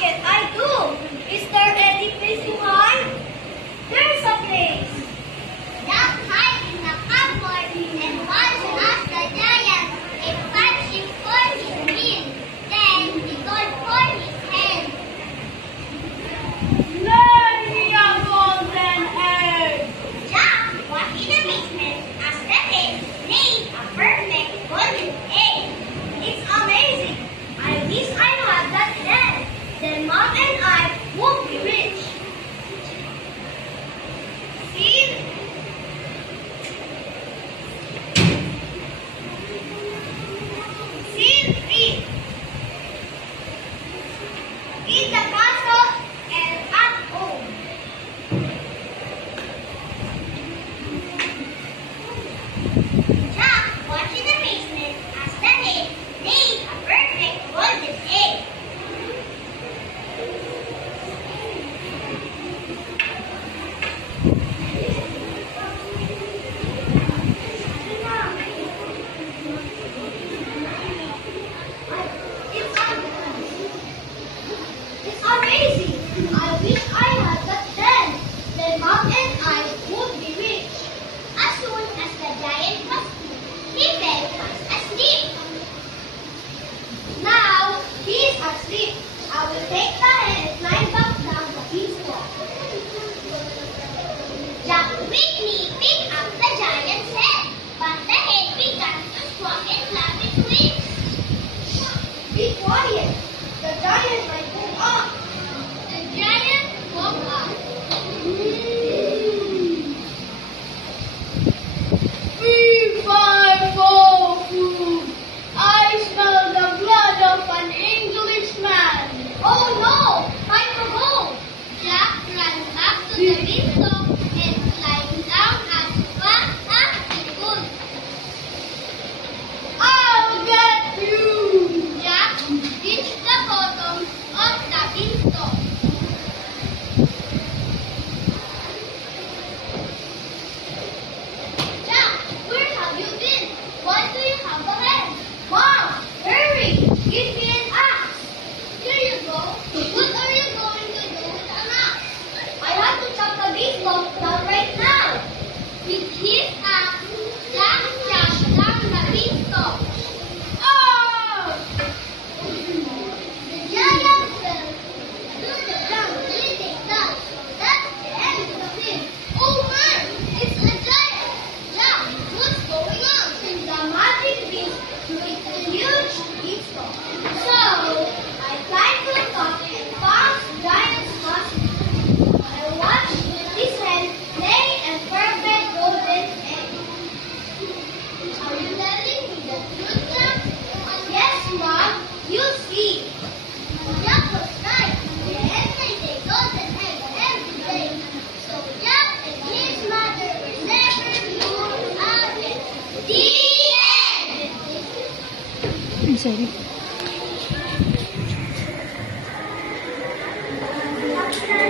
can I do? Is there any place to hide? There's a place. Jack hid in the cupboard and once asked the giant if punching for his meal. Then he told for his hand. Lay me a golden egg. Jack was in amazement as the egg laid a perfect golden egg. It's amazing. I wish I had that then. Then Mom and I would be rich. See? Scene 3. In the castle and at home. Jack watched in amazement as the egg laid a perfect golden egg. It's amazing. I wish I had that then. Then Mom and I would be rich. As soon as the giant was free, he fell fast asleep. Now he is asleep. I will take the head and climb back down the beanstalk. Jack quickly picked up the giant's head, but the head began to squawk and flap its wings. Be quiet. The giant might go up. The giant woke up. Be my food. I smell the blood of an Englishman. Oh no! Time to go. Jack ran back to the beanstalk and climbed down as fast as he could. I'll get you. Jack reached the bottom of the beanstalk. Jack, where have you been? What do you have ahead? Mom, hurry. Give me an axe. Here you go. What are you going to do with an axe? I have to chop the beanstalk down right now. With his axe, Jack crashed down the beanstalk. Oh! The giant fell to the ground bleeding blood. That's the end of the film. Oh man, it's a giant! Jack, what's going on? Since the magic beast with a huge beanstalk. So, I climbed to the top and found the giant's hospital. I watched his head lay a perfect golden egg. Are you telling me the truth, Jack? Yes, Mom, you see. Jack was right. The hen laid a golden egg every day. So Jack and his mother were never born again. The end! I'm sorry. Thank you.